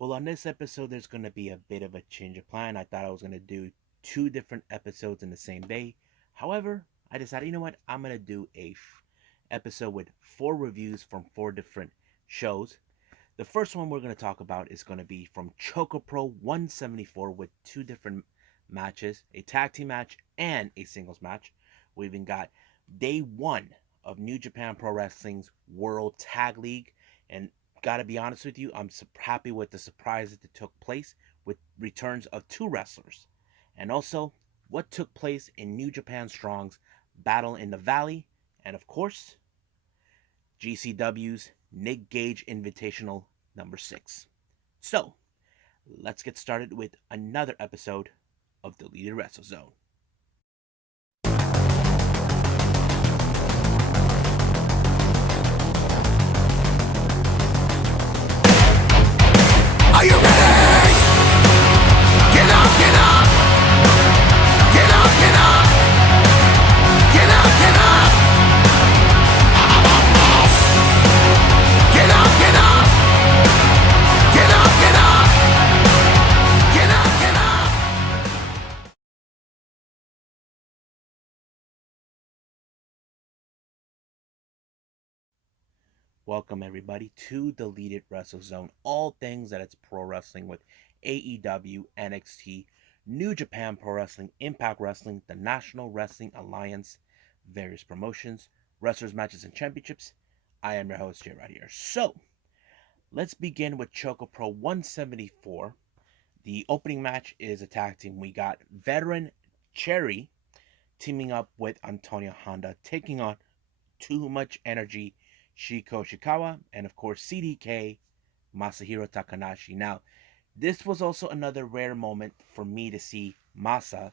Well, on this episode, there's going to be a bit of a change of plan. I thought I was going to do two different episodes in the same day. However, I decided, you know what? I'm going to do a episode with four reviews from four different shows. The first one we're going to talk about is going to be from ChocoPro 174 with two different matches, a tag team match and a singles match. We even got day one of New Japan Pro Wrestling's World Tag League. And gotta be honest with you, I'm happy with the surprise that took place with returns of two wrestlers. And also, what took place in New Japan Strong's Battle in the Valley. And of course, GCW's Nick Gage Invitational number 6. So, let's get started with another episode of Deleted Wrestle Zone. Are you ready? Get up, get up! Get up, get up! Get up, get up! Get up, get up! Get up, get up! Get up, get up! Welcome everybody to Deleted Wrestle Zone. All things that it's pro wrestling with AEW, NXT, New Japan Pro Wrestling, Impact Wrestling, the National Wrestling Alliance, various promotions, wrestlers, matches, and championships. I am your host, Jay, right here. So, let's begin with Choco Pro 174. The opening match is a tag team. We got veteran Cherry teaming up with Antonio Honda, taking on Too Much Energy Shiko Shikawa, and of course CDK Masahiro Takanashi. Now, this was also another rare moment for me to see Masa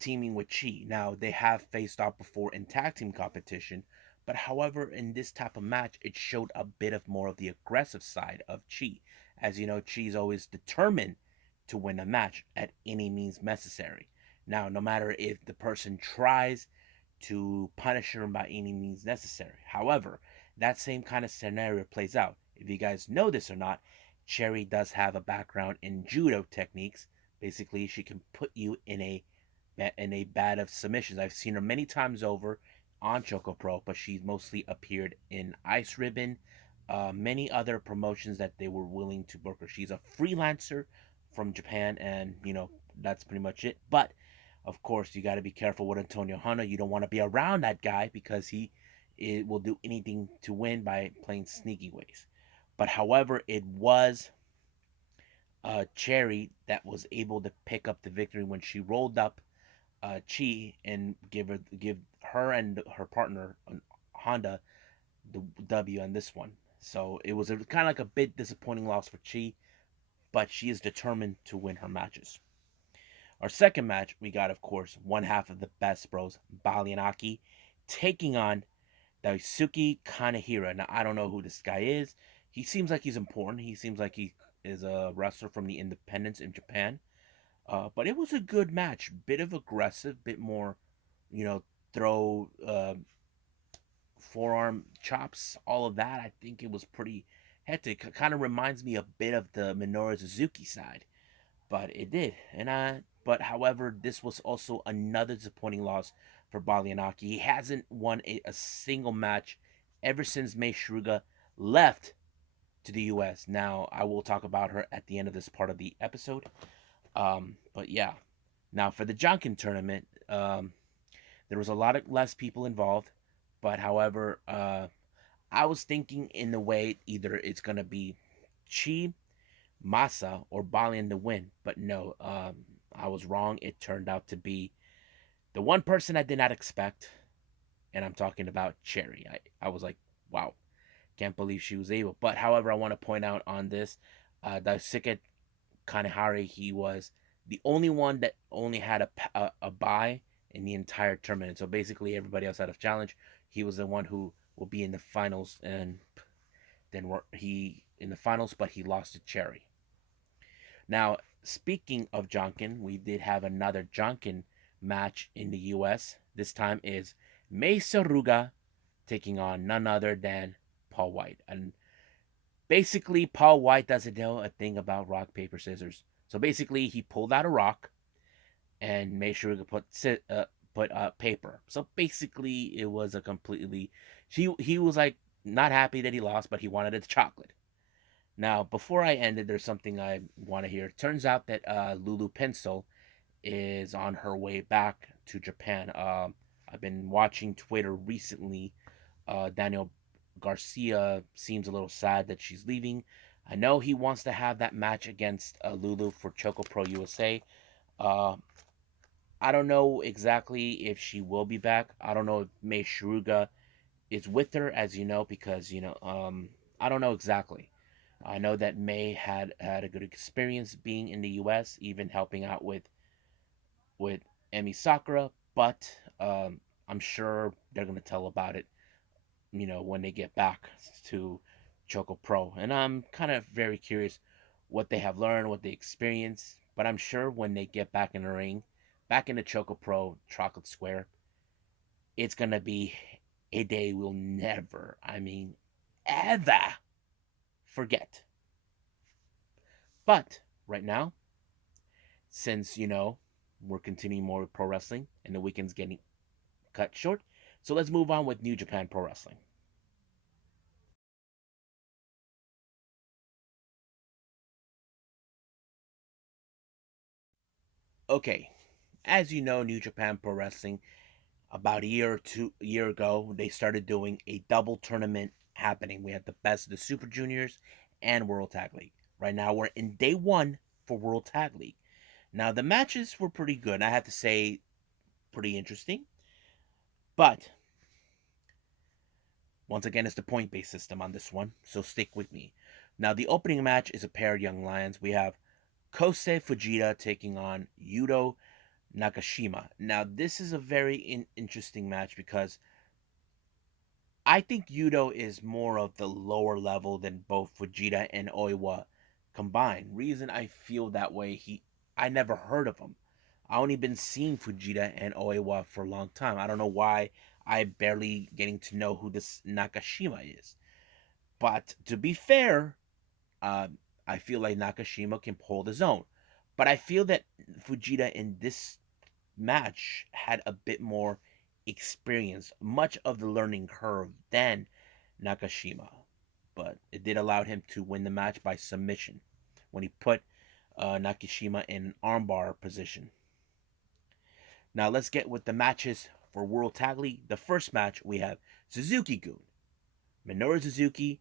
teaming with Chi. Now, they have faced off before in tag team competition, but however, in this type of match, it showed a bit of more of the aggressive side of Chi. As you know, Chi is always determined to win a match at any means necessary. Now, no matter if the person tries to punish her by any means necessary. However, that same kind of scenario plays out. If you guys know this or not, Cherry does have a background in judo techniques. Basically, she can put you in a bed of submissions. I've seen her many times over on Choco Pro, but she's mostly appeared in Ice Ribbon, many other promotions that they were willing to book her. She's a freelancer from Japan, and that's pretty much it. But of course, you got to be careful with Antonio Honda. You don't want to be around that guy because he will do anything to win by playing sneaky ways. But however, it was Cherry that was able to pick up the victory when she rolled up Chi and give her and her partner Honda the W on this one. So it was kind of like a bit disappointing loss for Chi, but she is determined to win her matches. Our second match, we got, of course, one half of the Best Bros, Bali and Aki, taking on Daisuke Kanehira. Now, I don't know who this guy is. He seems like he's important. He seems like he is a wrestler from the independents in Japan. But it was a good match. Bit of aggressive, bit more, throw forearm chops, all of that. I think it was pretty hectic. Kind of reminds me a bit of the Minoru Suzuki side, but it did. But however, this was also another disappointing loss for Balianaki. He hasn't won a single match ever since Mei Suruga left to the U.S. Now, I will talk about her at the end of this part of the episode. But yeah, now for the Janken tournament, there was a lot of less people involved. But however, I was thinking in the way either it's gonna be Chi, Masa, or Balian to win. But no, I was wrong. It turned out to be the one person I did not expect, and I'm talking about Cherry. I was like, wow, can't believe she was able. But however, I want to point out on this, Daisuke Kanehira, he was the only one that only had a bye in the entire tournament. So basically, everybody else had a challenge. He was the one who will be in the finals, and then he in the finals, but he lost to Cherry. Now, speaking of Janken, we did have another Janken match in the U.S. This time is Mei Suruga taking on none other than Paul Wight. And Basically, Paul Wight doesn't know a thing about rock, paper, scissors. So basically, he pulled out a rock and made sure to put paper. So basically, it was a completely. He was like not happy that he lost, but he wanted it chocolate. Now, before I end it, there's something I want to hear. Turns out that Lulu Pencil is on her way back to Japan. I've been watching Twitter recently. Daniel Garcia seems a little sad that she's leaving. I know he wants to have that match against Lulu for ChocoPro USA. Uh, I don't know exactly if she will be back. I don't know if Mei Suruga is with her, as you know, because I don't know exactly. I know that May had a good experience being in the U.S., even helping out with Emi Sakura, but I'm sure they're gonna tell about it, when they get back to Choco Pro. And I'm kind of very curious what they have learned, what they experienced. But I'm sure when they get back in the ring, back in the Choco Pro Chocolate Square, it's gonna be a day we'll never, ever forget. But right now, since we're continuing more with pro wrestling and the weekend's getting cut short, so let's move on with New Japan Pro Wrestling. Okay, as you know, New Japan Pro Wrestling, about a year ago, they started doing a double tournament happening. We had the best of the Super Juniors and World Tag League. Right now, we're in day one for World Tag League. Now, the matches were pretty good. I have to say, pretty interesting. But once again, it's the point based system on this one, so stick with me. Now, the opening match is a pair of young lions. We have Kosei Fujita taking on Yuto Nakashima. Now, this is a very interesting match because I think Yuto is more of the lower level than both Fujita and Oiwa combined. Reason I feel that way, I never heard of him. I only been seeing Fujita and Oiwa for a long time. I don't know why I barely getting to know who this Nakashima is. But to be fair, uh, I feel like Nakashima can hold his own. But I feel that Fujita in this match had a bit more experience, much of the learning curve than Nakashima. But it did allow him to win the match by submission when he put Nakashima in an armbar position. Now let's get with the matches for World Tag League. The first match we have Suzuki-gun, Minoru Suzuki,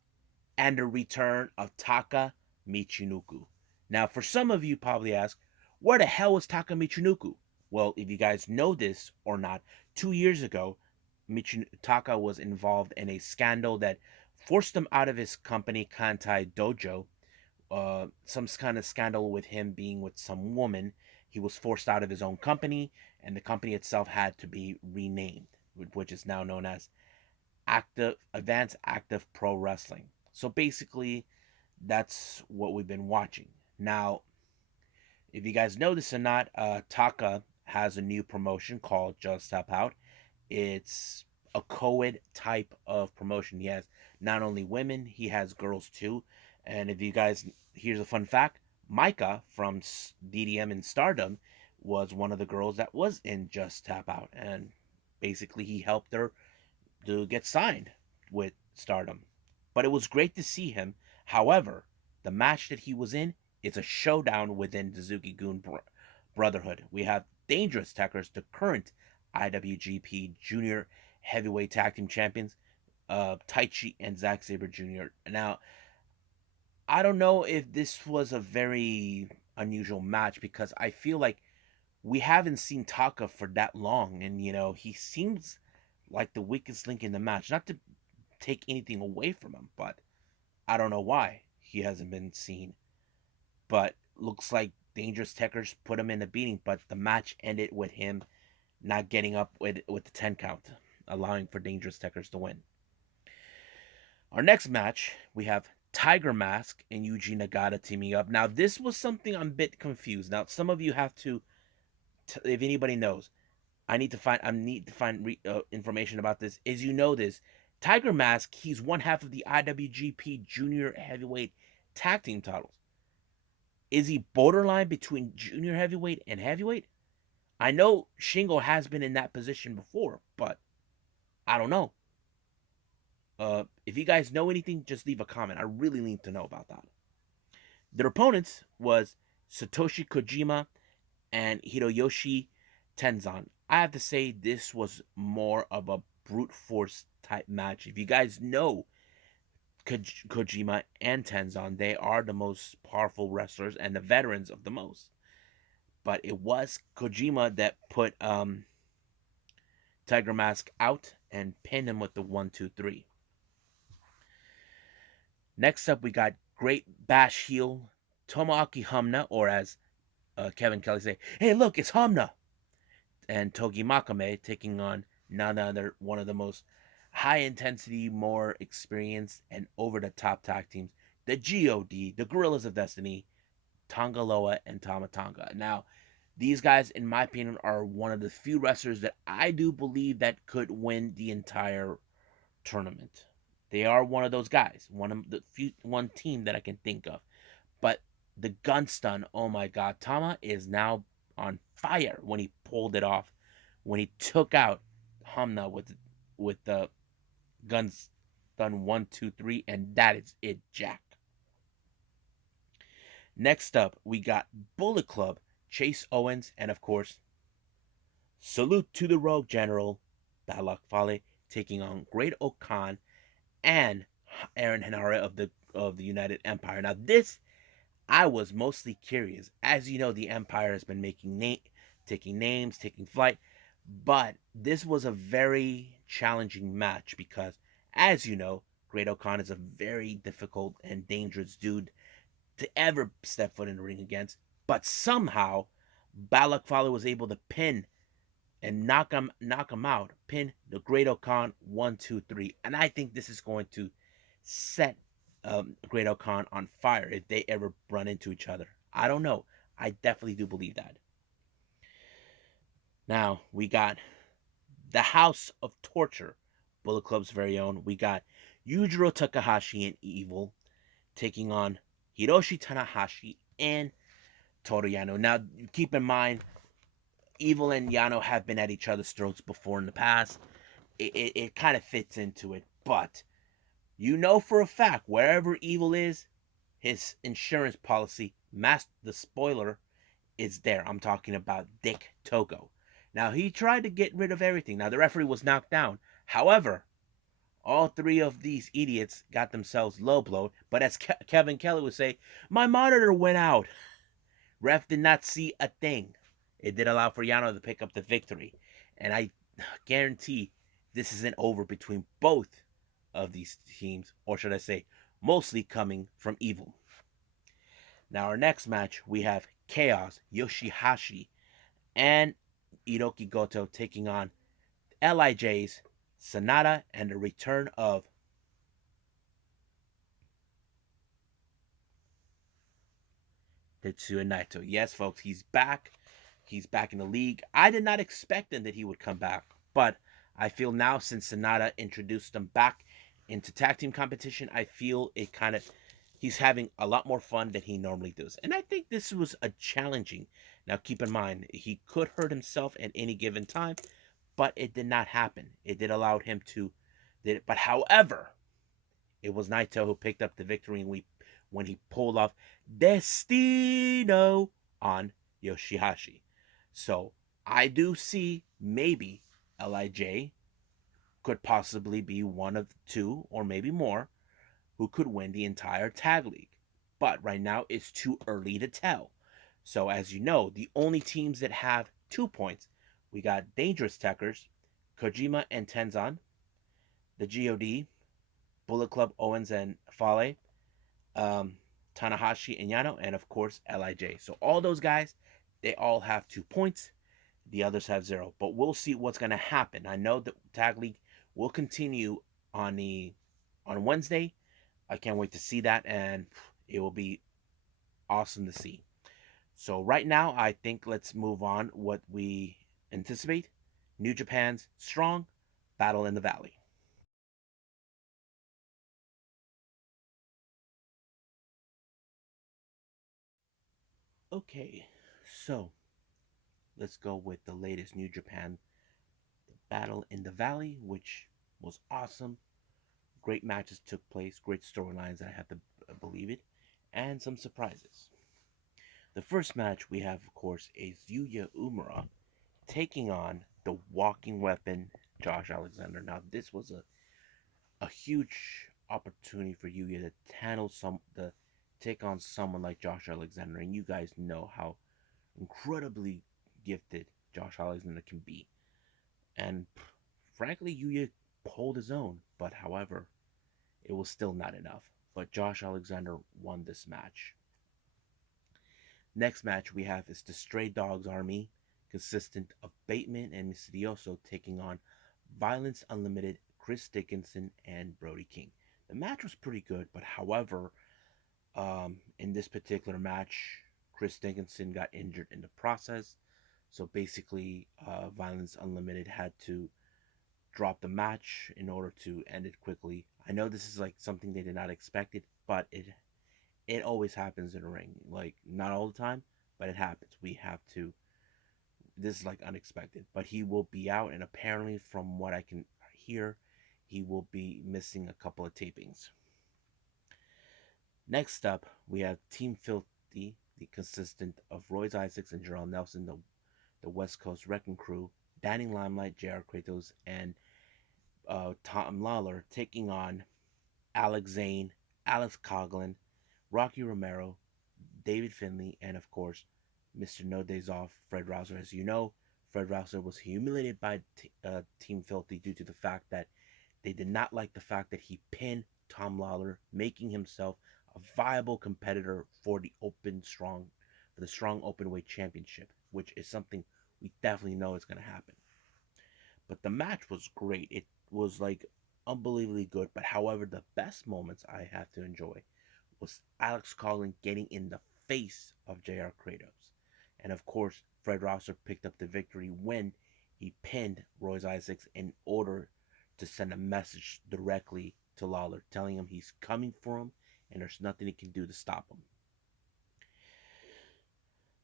and the return of Taka Michinoku. Now, for some of you probably ask, where the hell was Taka Michinoku? Well, if you guys know this or not, 2 years ago, Taka was involved in a scandal that forced him out of his company, Kantai Dojo. Some kind of scandal with him being with some woman. He was forced out of his own company, and the company itself had to be renamed, which is now known as Advanced Active Pro Wrestling. So basically, that's what we've been watching. Now, if you guys know this or not, Taka has a new promotion called Just Step Out. It's a co-ed type of promotion. He has not only women, he has girls too. And if you guys, here's a fun fact: Micah from DDM and Stardom was one of the girls that was in Just Tap Out, and basically he helped her to get signed with Stardom. But it was great to see him. However, the match that he was in is a showdown within the Suzuki-gun Brotherhood. We have Dangerous Tekkers, the current IWGP Junior Heavyweight Tag Team Champions, Taichi and Zack Sabre Jr. Now, I don't know if this was a very unusual match because I feel like we haven't seen Taka for that long, and he seems like the weakest link in the match. Not to take anything away from him, but I don't know why he hasn't been seen. But looks like Dangerous Tekkers put him in a beating, but the match ended with him not getting up with the 10 count, allowing for Dangerous Tekkers to win. Our next match, we have Tiger Mask and Yuji Nagata teaming up. Now, this was something I'm a bit confused. Now, some of you have to, if anybody knows, I need to find information about this. As you know this, Tiger Mask, he's one half of the IWGP Junior Heavyweight Tag Team titles. Is he borderline between Junior Heavyweight and Heavyweight? I know Shingo has been in that position before, but I don't know. If you guys know anything, just leave a comment. I really need to know about that. Their opponents was Satoshi Kojima and Hiroyoshi Tenzan. I have to say this was more of a brute force type match. If you guys know Kojima and Tenzan, they are the most powerful wrestlers and the veterans of the most. But it was Kojima that put Tiger Mask out and pinned him with the 1-2-3. Next up, we got Great Bash heel Tomoaki Hamna, or as Kevin Kelly say, "Hey, look, it's Hamna," and Togi Makame taking on none other one of the most high intensity, more experienced, and over the top tag teams, the God, the Gorillas of Destiny, Tongaloa and Tamatanga. Now, these guys, in my opinion, are one of the few wrestlers that I do believe that could win the entire tournament. They are one of those guys, one team that I can think of. But the gun stun, oh my God, Tama is now on fire when he pulled it off, when he took out Hamna with the gun stun 1-2-3, and that is it, Jack. Next up, we got Bullet Club, Chase Owens, and of course, salute to the Rogue General, Balak Fale, taking on Great Okan and Aaron Henare of the United Empire. Now, this I was mostly curious. As you know, the Empire has been taking names, taking flight, but this was a very challenging match because, as you know, Great Okan is a very difficult and dangerous dude to ever step foot in the ring against. But somehow, Balak Fale was able to pin and knock him out, pin the Great Okan 1-2-3, and I think this is going to set Great Okan on fire if they ever run into each other. I don't know. I definitely do believe that. Now we got the House of Torture, Bullet Club's very own. We got Yujiro Takahashi and Evil taking on Hiroshi Tanahashi and Toru Yano. Now keep in mind, Evil and Yano have been at each other's throats before in the past. It kind of fits into it, but you know for a fact wherever Evil is, his insurance policy, the spoiler, is there. I'm talking about Dick Togo. Now he tried to get rid of everything. Now the referee was knocked down. However, all three of these idiots got themselves low blowed. But as Kevin Kelly would say, my monitor went out. Ref did not see a thing. It did allow for Yano to pick up the victory. And I guarantee this isn't over between both of these teams, or should I say, mostly coming from Evil. Now, our next match, we have Chaos, Yoshihashi, and Hiroki Goto taking on LIJ's Sanada and the return of Tetsuya Naito. Yes, folks, he's back. He's back in the league. I did not expect him that he would come back, but I feel now since Sanada introduced him back into tag team competition, I feel it kind of he's having a lot more fun than he normally does. And I think this was a challenging. Now keep in mind, he could hurt himself at any given time, but it did not happen. It did allow him to but however, it was Naito who picked up the victory when he pulled off Destino on Yoshihashi. So I do see maybe LIJ could possibly be one of two or maybe more who could win the entire tag league. But right now it's too early to tell. So as you know, the only teams that have 2 points, we got Dangerous Techers, Kojima and Tenzan, the God, Bullet Club Owens and Fale, Tanahashi and Yano, and of course LIJ. So all those guys, they all have 2 points. The others have 0. But we'll see what's going to happen. I know the tag league will continue on Wednesday. I can't wait to see that, and it will be awesome to see. So right now, I think let's move on what we anticipate. New Japan's Strong Battle in the Valley. Okay, so let's go with the latest New Japan Battle in the Valley, which was awesome. Great matches took place, great storylines, I have to believe it, and some surprises. The first match we have, of course, is Yuya Uemura taking on the walking weapon, Josh Alexander. Now, this was a huge opportunity for Yuya to take on someone like Josh Alexander, and you guys know how incredibly gifted Josh Alexander can be. And frankly, Yuya pulled his own, but however, it was still not enough. But Josh Alexander won this match. Next match we have is the Stray Dogs Army, consistent of Bateman and Misterioso taking on Violence Unlimited, Chris Dickinson, and Brody King. The match was pretty good, but however, in this particular match, Chris Dickinson got injured in the process. So basically, Violence Unlimited had to drop the match in order to end it quickly. I know this is like something they did not expect it, but it always happens in a ring. Like not all the time, but it happens. We have to. This is like unexpected, but he will be out, and apparently, from what I can hear, he will be missing a couple of tapings. Next up, we have Team Filthy, the consistent of Royce Isaacs and Jarrell Nelson, the West Coast Wrecking Crew, Danny Limelight, J.R. Kratos, and Tom Lawler taking on Alex Zane, Alex Coughlin, Rocky Romero, David Finlay, and of course, Mr. No Days Off, Fred Rouser. As you know, Fred Rouser was humiliated by Team Filthy due to the fact that they did not like the fact that he pinned Tom Lawler, making himself a viable competitor for the strong openweight championship, which is something we definitely know is going to happen. But the match was great. It was like unbelievably good. But however, the best moments I have to enjoy was Alex Collin getting in the face of JR Kratos. And of course, Fred Rosser picked up the victory when he pinned Royce Isaacs in order to send a message directly to Lawler, telling him he's coming for him and there's nothing he can do to stop him.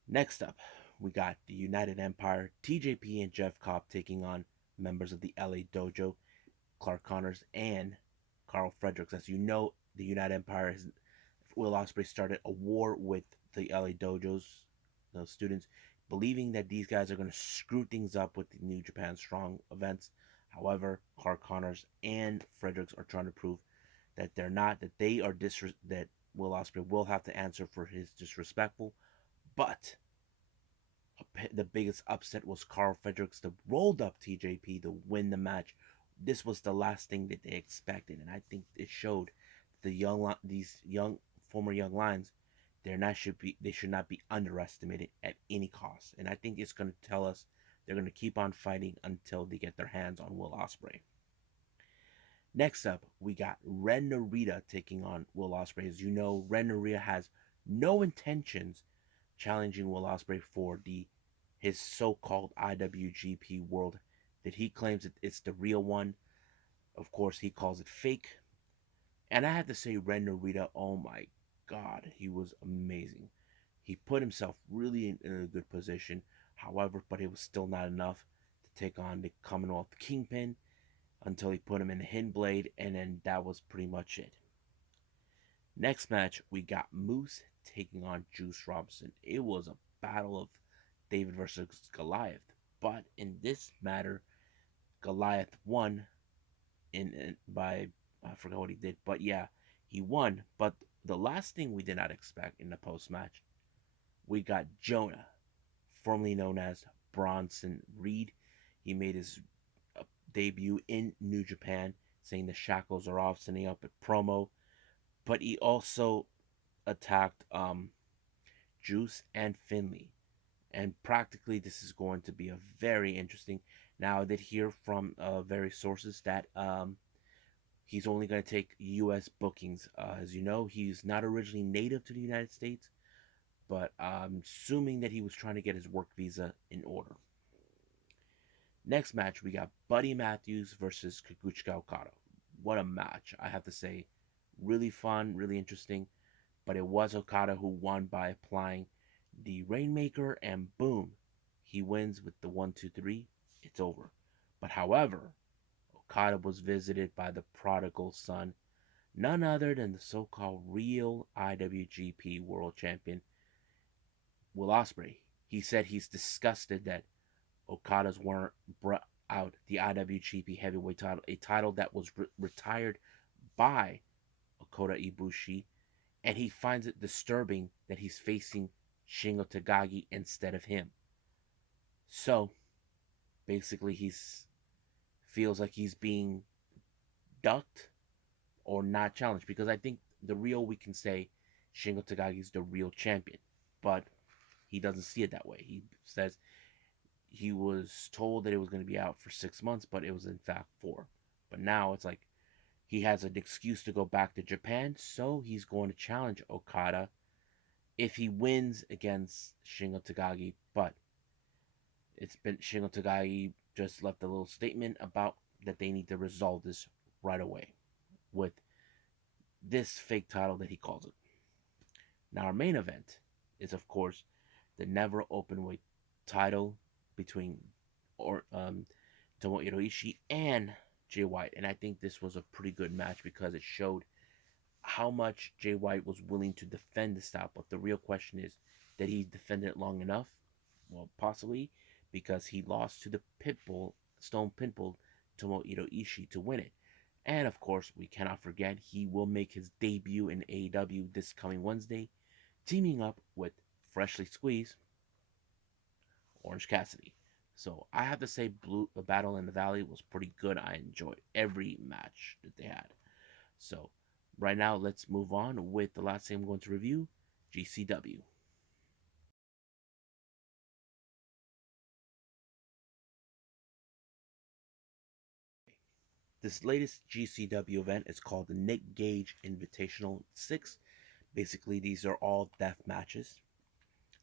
Next up, we got the United Empire, TJP and Jeff Cobb taking on members of the LA Dojo, Clark Connors and Carl Fredericks. As you know, the United Empire has Will Ospreay started a war with the LA Dojos, those students, believing that these guys are going to screw things up with the New Japan Strong events. However, Clark Connors and Fredericks are trying to prove that they're not, that they are that Will Ospreay will have to answer for his disrespectful. But the biggest upset was Carl Fredericks that rolled up TJP to win the match. This was the last thing that they expected, and I think it showed these young former young lions they should not be underestimated at any cost. And I think it's going to tell us they're going to keep on fighting until they get their hands on Will Ospreay. Next up, we got Ren Narita taking on Will Ospreay. As you know, Ren Narita has no intentions challenging Will Ospreay for his so-called IWGP World that he claims it's the real one. Of course, he calls it fake. And I have to say, Ren Narita, oh my God, he was amazing. He put himself really in a good position. However, but it was still not enough to take on the Commonwealth Kingpin until he put him in the Hidden Blade, and then that was pretty much it. Next match, we got Moose taking on Juice Robinson. It was a battle of David versus Goliath, but in this matter, Goliath won by I forgot what he did, but yeah, he won. But the last thing we did not expect in the post match, we got Jonah, formerly known as Bronson Reed. He made his debut in New Japan, saying the shackles are off, sending up a promo. But he also attacked Juice and Finley. And practically, this is going to be a very interesting. Now, I did hear from various sources that he's only going to take U.S. bookings. As you know, he's not originally native to the United States, but I'm assuming that he was trying to get his work visa in order. Next match, we got Buddy Matthews versus Kaguchika Okada. What a match, I have to say. Really fun, really interesting, but it was Okada who won by applying the Rainmaker, and boom, he wins with the 1, 2, 3. It's over. But however, Okada was visited by the prodigal son, none other than the so-called real IWGP World Champion, Will Ospreay. He said he's disgusted that Okada's weren't brought out the IWGP Heavyweight title, a title that was retired by Okada Ibushi, and he finds it disturbing that he's facing Shingo Takagi instead of him. So basically, he's feels like he's being ducked or not challenged, because I think the real, we can say Shingo Takagi is the real champion, but he doesn't see it that way. He says he was told that it was going to be out for 6 months, but it was in fact 4. But now it's like he has an excuse to go back to Japan, so he's going to challenge Okada if he wins against Shingo Takagi. But it's been Shingo Takagi just left a little statement about that they need to resolve this right away with this fake title that he calls it. Now our main event is of course the never openweight title between Tomohiro Ishii and Jay White, and I think this was a pretty good match because it showed how much Jay White was willing to defend the style. But the real question is, did he defend it long enough? Well, possibly, because he lost to the Pitbull, Stone Pitbull, Tomohiro Ishii to win it. And of course, we cannot forget he will make his debut in AEW this coming Wednesday, teaming up with freshly squeezed Orange Cassidy. So I have to say, Blue Battle in the Valley was pretty good. I enjoyed every match that they had. So right now, let's move on with the last thing I'm going to review, GCW. This latest GCW event is called the Nick Gage Invitational 6. Basically, these are all death matches.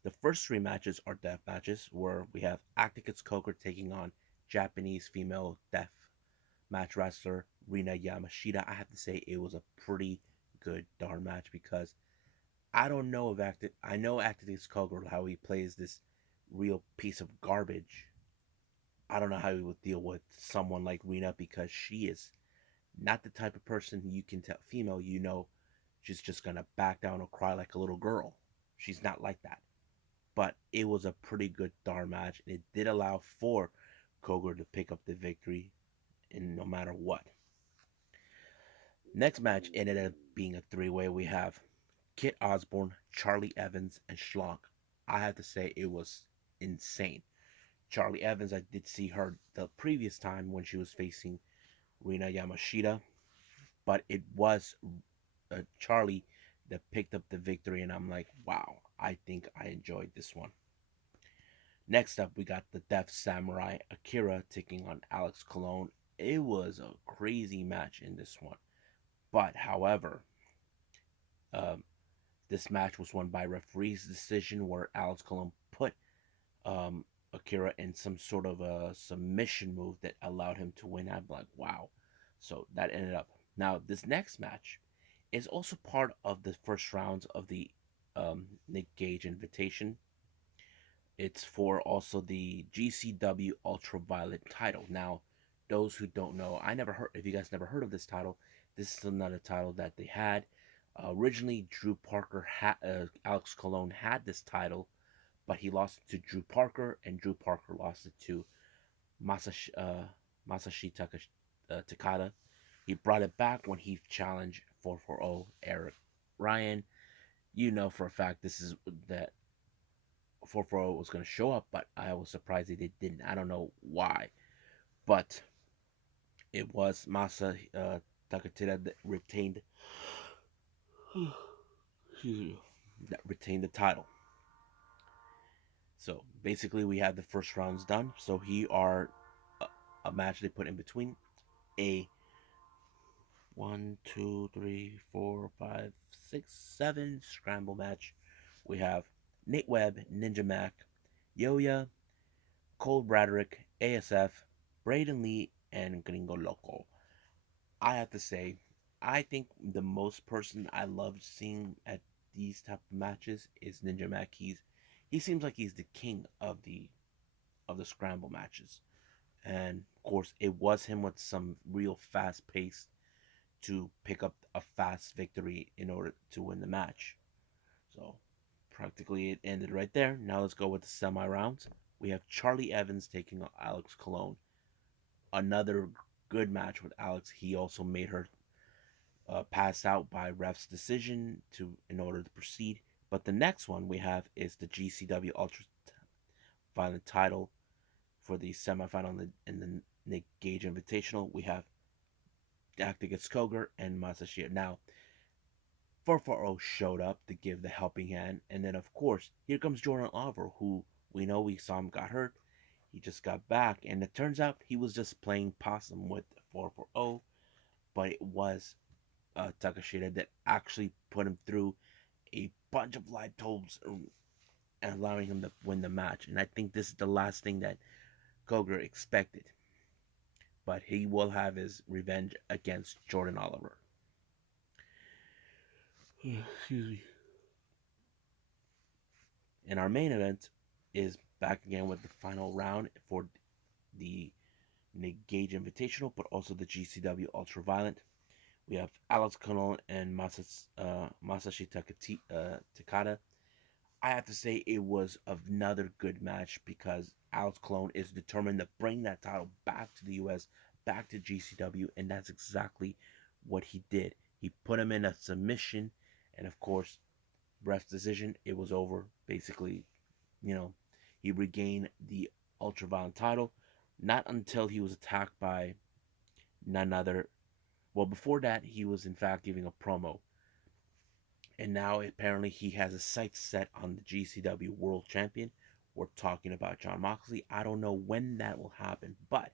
The first 3 matches are death matches, where we have Actwres Coker taking on Japanese female death match wrestler Rina Yamashita. I have to say it was a pretty good darn match, because I don't know if I know Actwres Coker, how he plays this real piece of garbage. I don't know how he would deal with someone like Rina, because she is not the type of person you can tell, female, she's just gonna back down or cry like a little girl. She's not like that. But it was a pretty good darn match, and it did allow for Koger to pick up the victory in no matter what. Next match ended up being a 3-way. We have Kit Osborne, Charlie Evans, and Schlank. I have to say it was insane. Charlie Evans, I did see her the previous time when she was facing Rina Yamashita, but it was Charlie that picked up the victory, and I'm like, wow, I think I enjoyed this one. Next up, we got the Death Samurai Akira taking on Alex Colon. It was a crazy match in this one, but however, um, this match was won by referee's decision, where Alex Colon put Akira in some sort of a submission move that allowed him to win. I'm like, wow. So that ended up. Now, this next match is also part of the first rounds of the Nick Gage Invitation. It's for also the GCW Ultraviolet title. Now, those who don't know, I never heard. If you guys never heard of this title, this is another title that they had. Originally, Alex Colon had this title, but he lost it to Drew Parker, and Drew Parker lost it to Masashi Takada. He brought it back when he challenged 440 Eric Ryan. You know for a fact this is that 440 was going to show up, but I was surprised that they didn't. I don't know why, but it was Masa Takada that retained the title. So basically, we had the first rounds done. So here are a match they put in between, a 1, 2, 3, 4, 5, 6, 7 scramble match. We have Nate Webb, Ninja Mac, Yoya, Cole Braderick, ASF, Braden Lee, and Gringo Loco. I have to say, I think the most person I loved seeing at these type of matches is Ninja Mac. he seems like he's the king of the scramble matches. And of course, it was him with some real fast pace to pick up a fast victory in order to win the match. So practically it ended right there. Now let's go with the semi rounds. We have Charlie Evans taking on Alex Colon. Another good match with Alex. He also made her pass out by ref's decision to in order to proceed. But the next one we have is the GCW Ultra Violent title for the semifinal in the Nick Gage Invitational. We have Actwres Koger and Masashi. Now, 440 showed up to give the helping hand, and then of course here comes Jordan Oliver, who we saw him got hurt. He just got back, and it turns out he was just playing possum with 440, but it was Takashita that actually put him through a bunch of live tolls and allowing him to win the match. And I think this is the last thing that Koger expected, but he will have his revenge against Jordan Oliver. Excuse me. And our main event is back again with the final round for the Nick Gage Invitational, but also the GCW Ultraviolent. We have Alex Colon and Masashi Takada. I have to say it was another good match because Alex Colon is determined to bring that title back to the US, back to GCW, and that's exactly what he did. He put him in a submission, and of course, ref's decision, it was over. Basically, you know, he regained the Ultraviolent title, not until he was attacked by none other. Well, before that, he was in fact giving a promo, and now apparently he has a sight set on the GCW World Champion. We're talking about Jon Moxley. I don't know when that will happen, but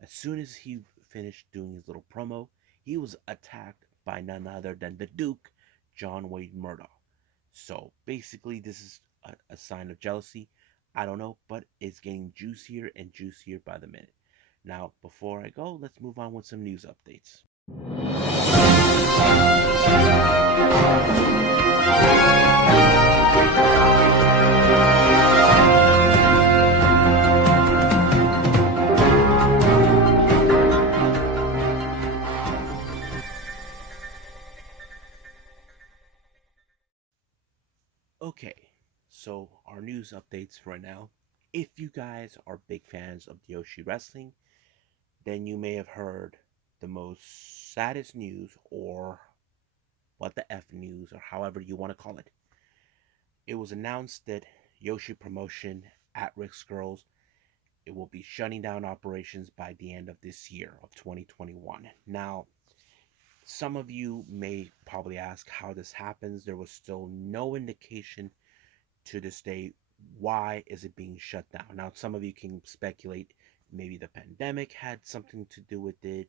as soon as he finished doing his little promo, he was attacked by none other than the Duke, John Wayne Murdoch. So basically, this is a sign of jealousy. I don't know, but it's getting juicier and juicier by the minute. Now, before I go, let's move on with some news updates. Okay, so our news updates right now. If you guys are big fans of Joshi Wrestling, then you may have heard the most saddest news, or what the F news, or however you want to call it. It was announced that Joshi Promotion Actwres Girls, it will be shutting down operations by the end of this year of 2021. Now, some of you may probably ask how this happens. There was still no indication to this day why is it being shut down. Now, some of you can speculate maybe the pandemic had something to do with it.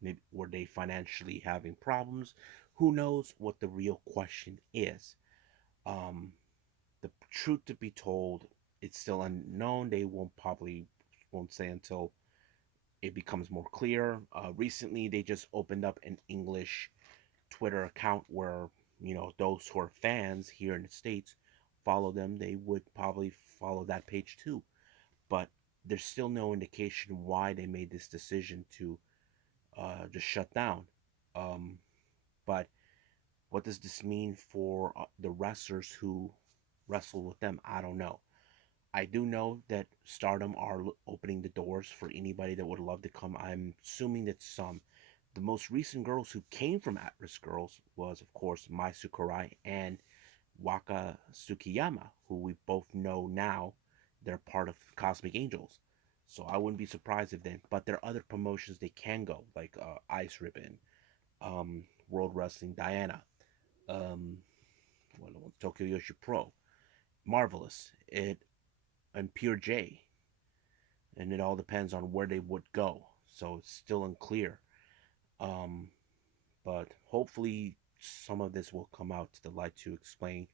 Maybe were they financially having problems? Who knows what the real question is? Um, the truth to be told, it's still unknown. They won't say until it becomes more clear. Recently, they just opened up an English Twitter account where those who are fans here in the States follow them. They would probably follow that page too. But there's still no indication why they made this decision to just shut down. Um, but what does this mean for the wrestlers who wrestle with them? I don't know. I do know that Stardom are opening the doors for anybody that would love to come. I'm assuming that some. The most recent girls who came from Actwres Girls was, of course, Mei Suruga and Waka Tsukiyama, who we both know now. They're part of Cosmic Angels. So I wouldn't be surprised if they. But there are other promotions they can go, like Ice Ribbon, World Wrestling Diana, um, Tokyo Yoshi Pro, Marvelous, and Pure J, and it all depends on where they would go. So it's still unclear. Um, but hopefully some of this will come out to the light to explain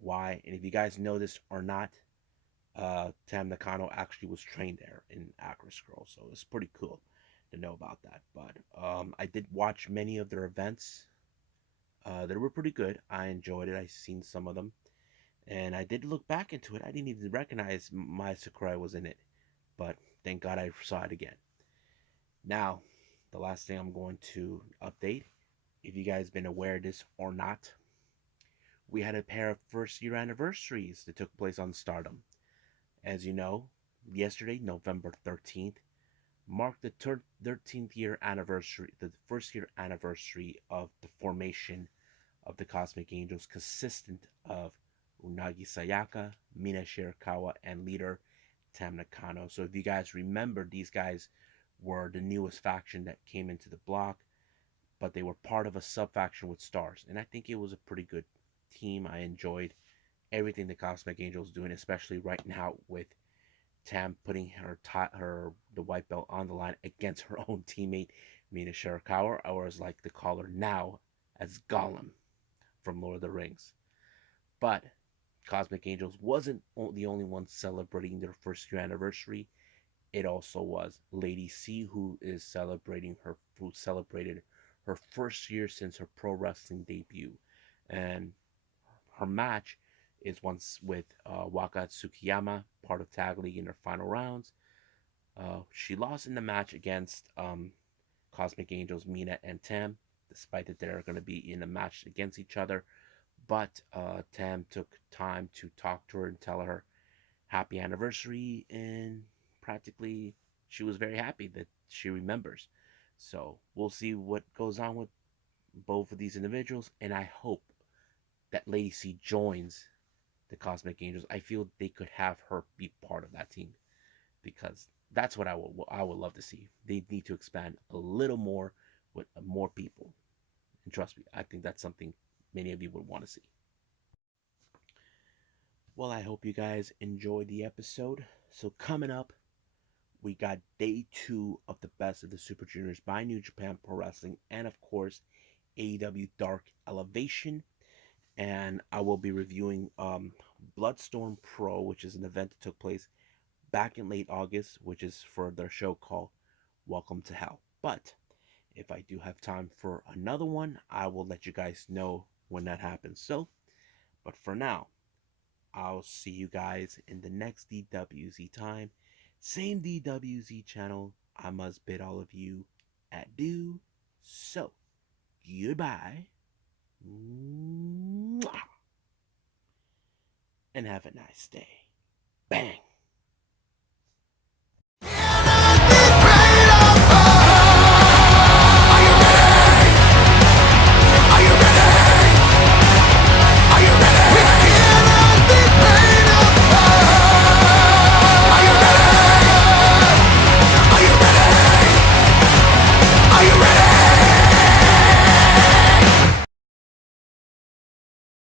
why. And if you guys know this or not, Tam Nakano actually was trained there in Actwres Girls, so it's pretty cool to know about that. But I did watch many of their events. They were pretty good. I enjoyed it. I seen some of them, And I did look back into it. I didn't even recognize Mei Suruga was in it, but thank God I saw it again. Now, the last thing I'm going to update, if you guys been aware of this or not, we had a pair of first year anniversaries that took place on Stardom. As you know, yesterday, November 13th, marked the 13th year anniversary, the first year anniversary of the formation of the Cosmic Angels, consistent of Unagi Sayaka, Mina Shirakawa, and leader Tam Nakano. So if you guys remember, these guys were the newest faction that came into the block, but they were part of a sub faction with Stars, and I think it was a pretty good team. I enjoyed everything the Cosmic Angels doing, especially right now with Tam putting her the white belt on the line against her own teammate Mina Shirakawa, or as like to call her now as Gollum from Lord of the Rings. But Cosmic Angels wasn't the only one celebrating their first year anniversary. It also was Lady C, who celebrated her first year since her pro wrestling debut, and her match is once with Waka Tsukiyama, part of Tag League in her final rounds. She lost in the match against Cosmic Angels, Mina and Tam, despite that they're going to be in a match against each other. But Tam took time to talk to her and tell her happy anniversary, and practically she was very happy that she remembers. So we'll see what goes on with both of these individuals, and I hope that Lady C joins the Cosmic Angels. I feel they could have her be part of that team because that's what I would love to see. They need to expand a little more with more people, and trust me, I think that's something many of you would want to see. Well, I hope you guys enjoyed the episode. So coming up, we got day 2 of the Best of the Super Juniors by New Japan Pro Wrestling, and of course AEW Dark Elevation. And I will be reviewing Bloodstorm Pro, which is an event that took place back in late August, which is for their show called Welcome to Hell. But if I do have time for another one, I will let you guys know when that happens. So, but for now, I'll see you guys in the next DWZ time. Same DWZ channel. I must bid all of you adieu. So, goodbye. And have a nice day. Bang.